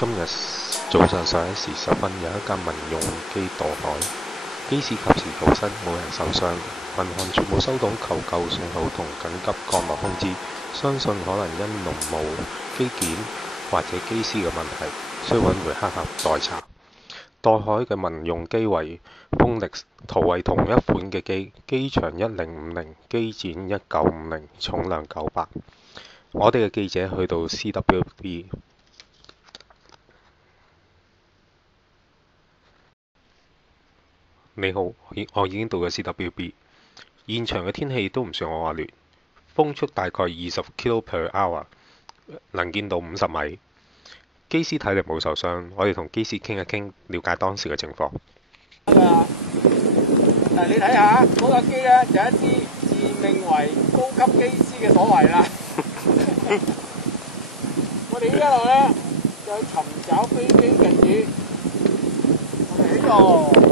今日早上11時10分，有一架民用機墮海，機師及時逃生，冇人受傷。民航處冇收到求救信號同緊急降落通知，相信可能因農務機件或者機師嘅問題，需揾回黑盒待查。墮海嘅民用機為風力，圖為同一款嘅機，機長1050，機展1950，重量900。我哋嘅記者去到 CWB。你好，我已經到咗 CWB。現場嘅天氣都唔算惡劣，風速大概20 km/h， 能見度50米。機師睇嚟冇受傷，我哋同機師傾一傾，了解當時嘅情況。嗱，你睇下嗰架機咧，就一啲自命為高級機師嘅所為啦。我哋呢一路咧就尋找飛機近處，我哋喺度。